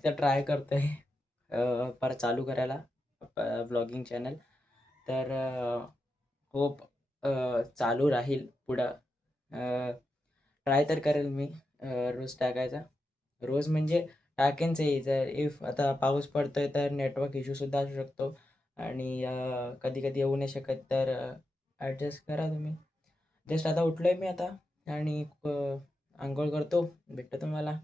फक्त ट्राय करतो आहे परत चालू करायला ब्लॉगिंग चॅनल. तर होप चालू राहील पुढं. ट्राय तर करेल मी रोज टाकायचा. रोज म्हणजे टाकेनच जर इफ आता पाऊस पडतोय तर नेटवर्क इश्यूसुद्धा असू शकतो आणि कधी कधी येऊ नाही शकत तर ॲडजस्ट करा तुम्ही. जस्ट आता उठलो आहे मी आता आणि अंघोळ करतो, भेटतो तुम्हाला.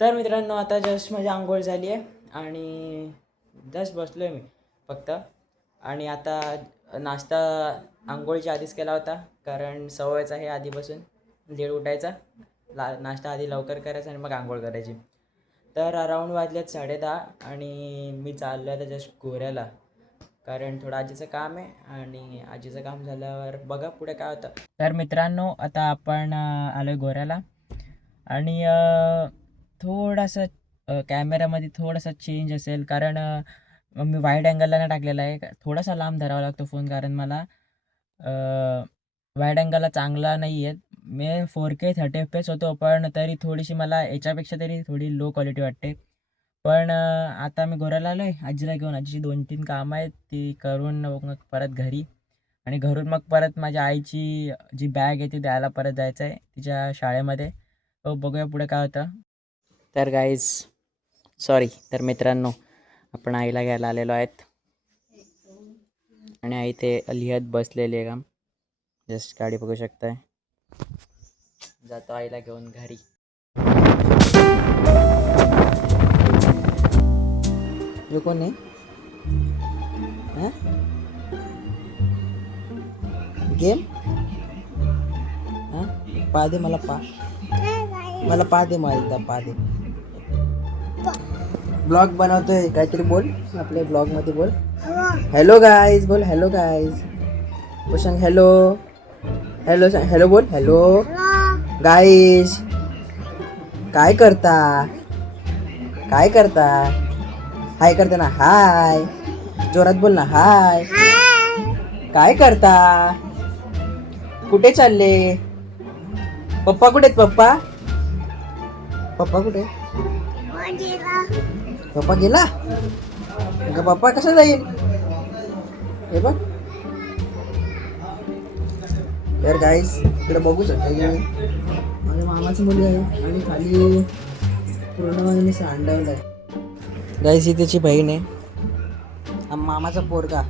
तर मित्रांनो आता जस्ट माझी अंघोळ झाली आहे आणि जस्ट बसलो आहे मी फक्त. आणि आता नाश्ता अंघोळीच्या आधीच केला होता कारण सवयच आहे आधीपासून लेट उठायचा. नाश्ता आधी लवकर करायचा आणि मग अंघोळ करायची. तर अराऊंड वाजलेत 10:30 आणि मी चाललो आहे आता जस्ट गोऱ्याला कारण थोडं आजीचं काम आहे आणि आजीचं काम झाल्यावर बघा पुढे काय होतं. तर मित्रांनो आता आपण आलो आहे गोऱ्याला आणि थोडासा कॅमेऱ्यामध्ये थोडासा चेंज असेल कारण मी वाईड अँगलला नाही टाकलेला आहे. थोडासा लांब धरावा लागतो फोन कारण मला वाईड अँगलला चांगला नाही आहेत. मी 4K 30 FPS होतो पण तरी थोडीशी मला याच्यापेक्षा तरी थोडी लो क्वालिटी वाटते. पण आता मी गोऱ्याला आलो आहे आजीला घेऊन. आजीची 2-3 कामं आहेत ती करून मग परत घरी आणि घरून मग परत माझ्या आईची जी बॅग आहे ती द्यायला परत जायचं आहे तिच्या शाळेमध्ये. बघूया पुढे काय होतं. तर गाईज तर मित्रांनो आपण आईला घ्यायला आलेलो आहेत आणि आई ते लिहत बसलेली आहे काम. जस्ट गाडी बघू शकताय. जातो आईला घेऊन घरी. जो कोण आहे गेम पा दे मला पा दे मला एकदा पा दे. ब्लॉग बनवतोय काहीतरी बोल आपल्या ब्लॉगमध्ये बोल. हॅलो गाईज बोल. हॅलो गाईज बोल. सांग हॅलो. हॅलो सांग. हॅलो बोल. Hello guys. काय करता हाय करता ना. हाय जोरात बोल ना. हाय काय करता. कुठे चालले. पप्पा कुठे आहेत. पप्पा कुठे. पप्पा गेला. पप्पा कसा जाईल हे बघ. तर गाईस इकडे बघू शकता माझ्या मामाची मुली आहे आणि खाली पूर्ण मी सांडवलं आहे. गाईस ही त्याची बहीण आहे. मामाचा पोरगा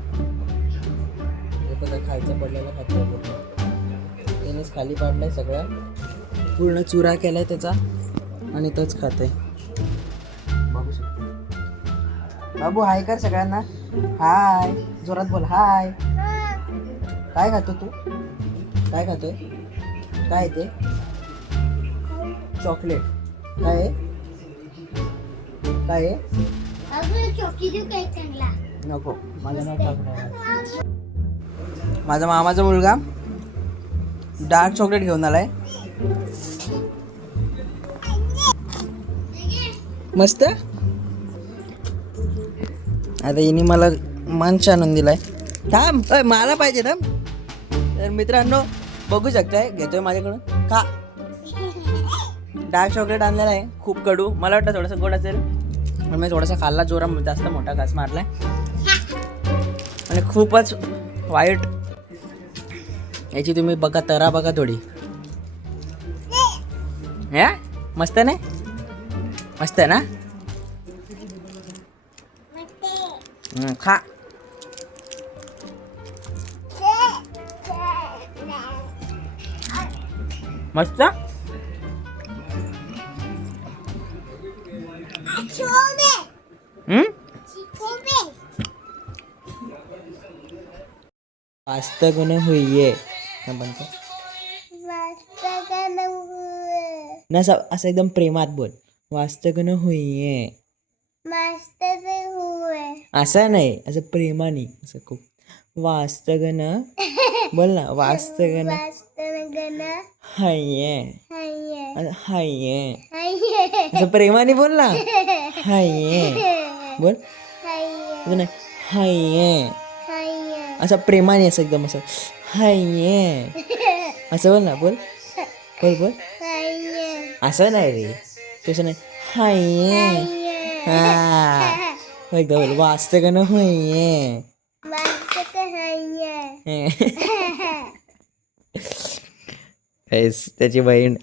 खायचं पडलेला खातो. त्यानेच खाली पाडलाय सगळं पूर्ण चुरा केलाय त्याचा आणि तोच खातोय. बघू शकतो. बाबू हाय कर सगळ्यांना. हाय जोरात बोल. हाय. काय खातो तू. काय खातोय. काय ते चॉकलेट. काय काय नको. माझं नाव चॉकलेट. माझा मामाचा मुलगा डार्क चॉकलेट घेऊन आलाय. मस्त. आता हिने मला मंच आणून दिलाय. थांब मला पाहिजे ना. तर मित्रांनो बघू शकताय घेतोय माझ्याकडून. खा. डार्क चॉकलेट आणलेला आहे. खूप कडू. मला वाटतं थोडंसं गोड असेल पण मी थोडासा खाल्ला. जास्त मोठा घास मारलाय आणि खूपच वाईट. याची तुम्ही बघा तरा बघा थोडी. मस्त नाही. मस्त आहे ना. खा. मस्त. वास्तगण होईये ना असं एकदम प्रेमात बोल. वास्तगण होईये. असं नाही असं प्रेमाने असं खूप. वास्तगण बोल ना. वास्तगण हाये. हाये असं प्रेमाने बोल ना. हाये बोल. हाये असं प्रेमाने असं एकदम असं. हाये असं बोल ना. बोल बोल बोल. असं नाही रे तसं नाही. हाये हा एकदा बोल वाचतं का नाही त्याची बहीण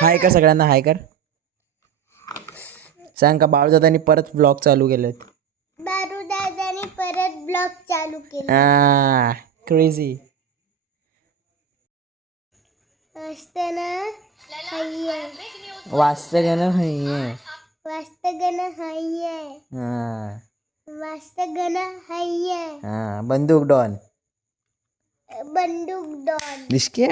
हाय कर सगळ्यांना हाय कर सांग का बाळदादानी परत ब्लॉग चालू केलेत दादानी परत ब्लॉग चालू केला हा क्रेझी असताना हाय वाचतं का नाही वाजत गण हाय हा वाजत गण हाय हा बंदूक डॉन बंदूक डॉन दिसके